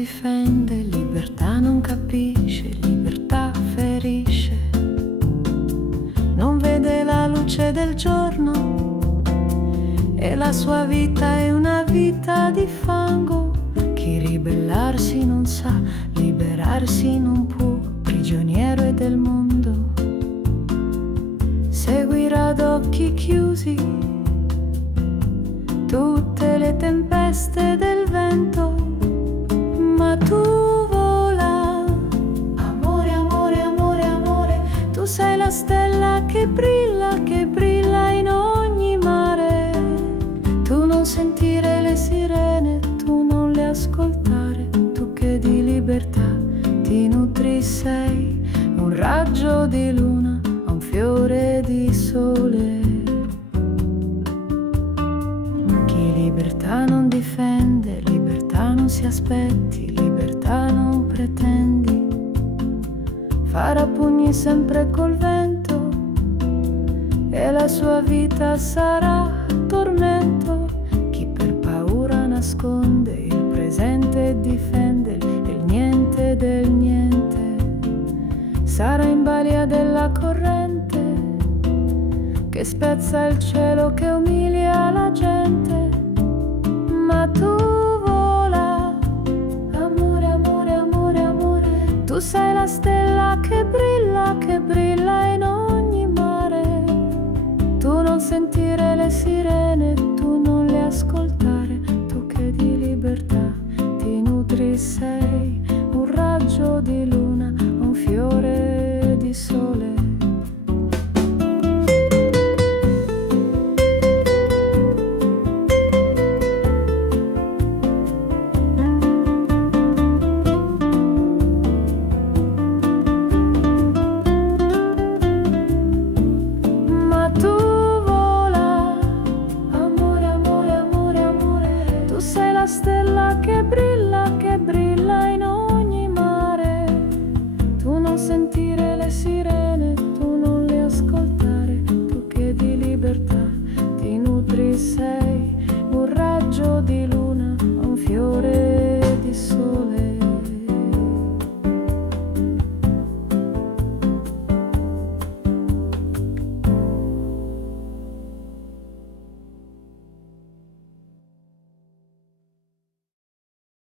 difende, libertà non capisce, libertà ferisce. Non vede la luce del giorno e la sua vita è una vita di fango. Chi ribellarsi non sa, liberarsi non può, prigioniero è del mondo. Seguirà ad occhi chiusi tutte le tempeste del vento, ma tu vola. Amore, amore, amore, amore, tu sei la stella che brilla in ogni mare. Tu non sentire le sirene, tu non le ascoltare, tu che di libertà ti nutri sei, un raggio di luna, un fiore di sole. Chi libertà non difende, libertà non si aspetti, libertà non pretendi, farà pugni sempre col vento e la sua vita sarà tormento. Chi per paura nasconde il presente e difende il niente del niente, sarà in balia della corrente che spezza il cielo, che umilia la gente. Ma tu vola, amore, amore, amore, amore, tu sei la stella che brilla in ogni mare. Tu non sentire le sirene, tu non le ascoltare, tu che di libertà ti nutri sei.